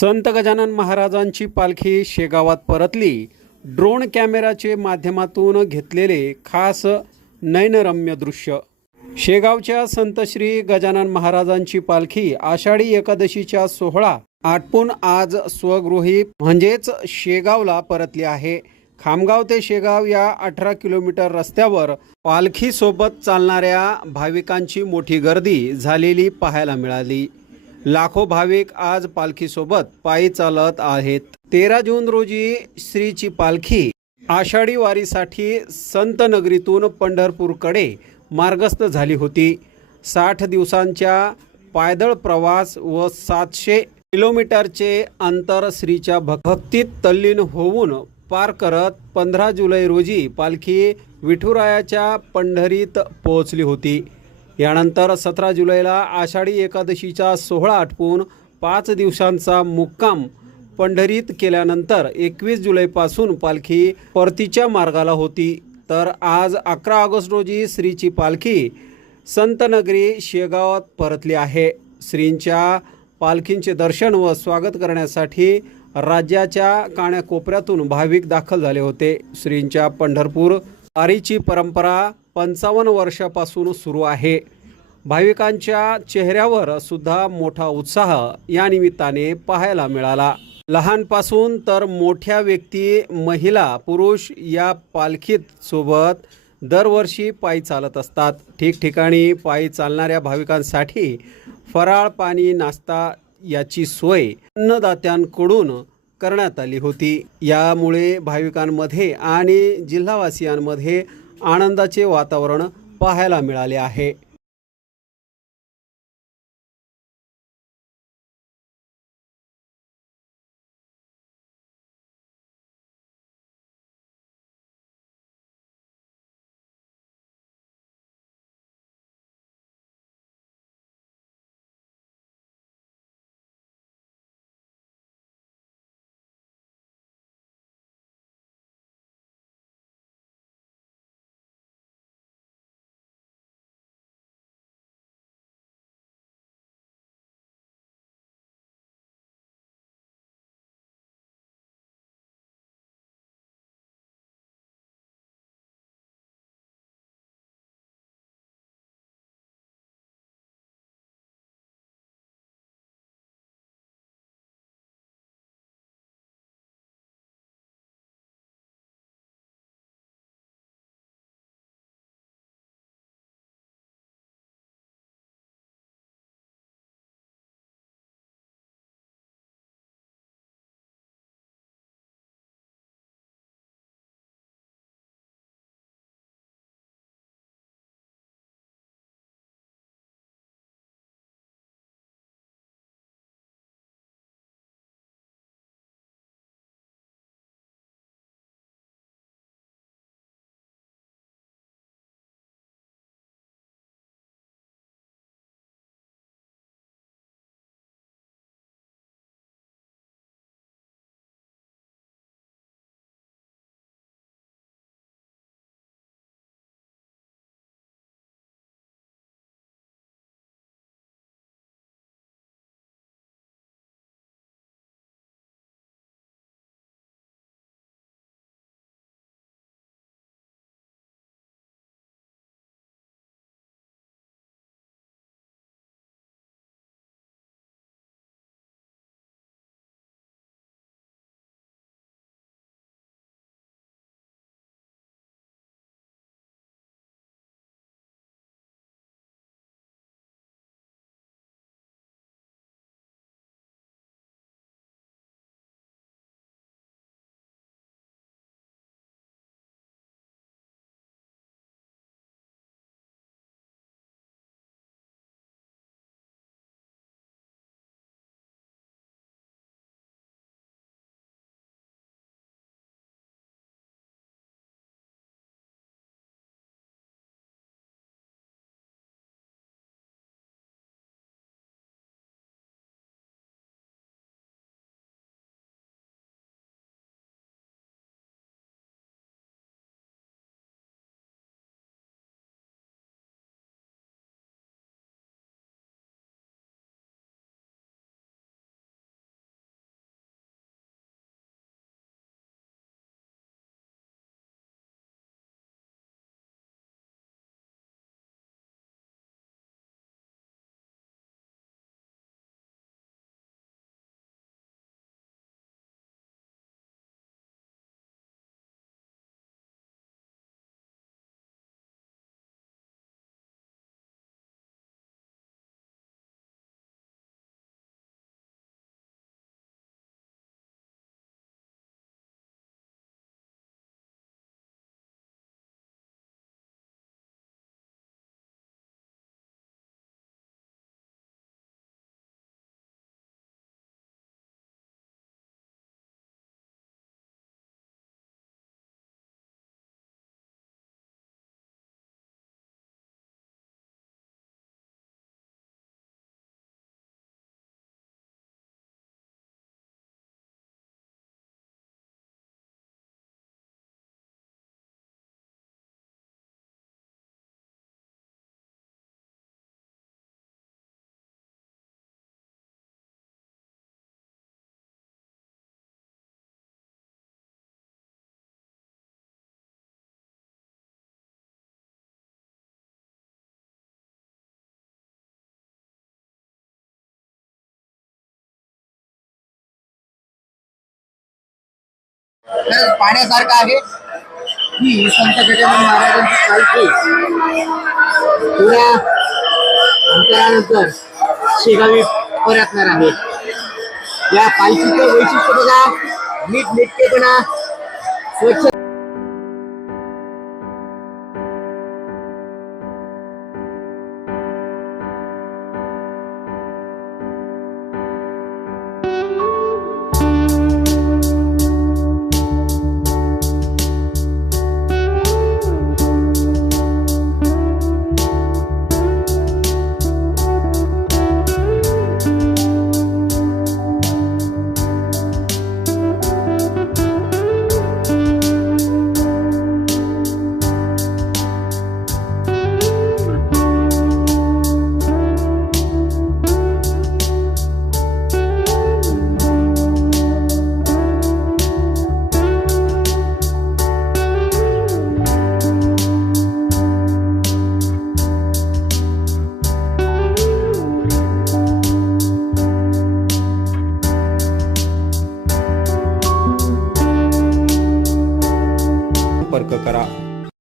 संत गजानन महाराजांची पालखी शेगावात परतली. ड्रोन कॅमेराचे माध्यमातून घेतलेले खास नयनरम्य दृश्य. शेगावच्या संत श्री गजानन महाराजांची पालखी आषाढी एकादशीच्या सोहळा आटपून आज स्वगृही म्हणजेच शेगावला परतली आहे. खामगाव ते शेगाव या अठरा किलोमीटर रस्त्यावर पालखीसोबत चालणाऱ्या भाविकांची मोठी गर्दी झालेली पाहायला मिळाली. लाखो भाविक आज पालखीसोबत पायी चालत आहेत. तेरा जून रोजी श्रीची पालखी आषाढी वारीसाठी संत नगरीतून पंढरपूरकडे मार्गस्थ झाली होती. साठ दिवसांच्या पायदळ प्रवास व सातशे किलोमीटरचे अंतर श्रीच्या भक्तीत तल्लीन होऊन पार करत पंधरा जुलै रोजी पालखी विठुरायाच्या पंढरीत पोहोचली होती. यानंतर सतरा जुलैला आषाढी एकादशीचा सोहळा आटपून पाच दिवसांचा मुक्काम पंढरीत केल्यानंतर एकवीस जुलैपासून पालखी परतीच्या मार्गाला होती. तर आज अकरा ऑगस्ट रोजी श्रीची पालखी संतनगरी शेगावात परतली आहे. श्रींच्या पालखींचे दर्शन व स्वागत करण्यासाठी राज्याच्या काण्याकोपऱ्यातून भाविक दाखल झाले होते. श्रींच्या पंढरपूर आरीची परंपरा पंचावन्न वर्षापासून सुरू आहे. भाविकांच्या चेहऱ्यावर सुद्धा मोठा उत्साह या निमित्ताने पाहायला मिळाला. लहानपासून तर मोठ्या व्यक्ती महिला पुरुष या पालखीत सोबत दरवर्षी पायी चालत असतात. ठिकठिकाणी पायी चालणाऱ्या भाविकांसाठी फराळ पाणी नाश्ता याची सोय अन्नदात्यांकडून करण्यात आली होती. यामुळे भाविकांमध्ये आणि जिल्हावासियांमध्ये आनंदाचे वातावरण पाहायला मिळाले आहे. तर पाहण्यासारखं आहे. की संत गजानन महाराजांची पालखी. थोड्या अंतरानंतर शेगावी परतणार आहे. या पालखीचं वैशिष्ट्य बघा नीट नेटकेपणा स्वच्छ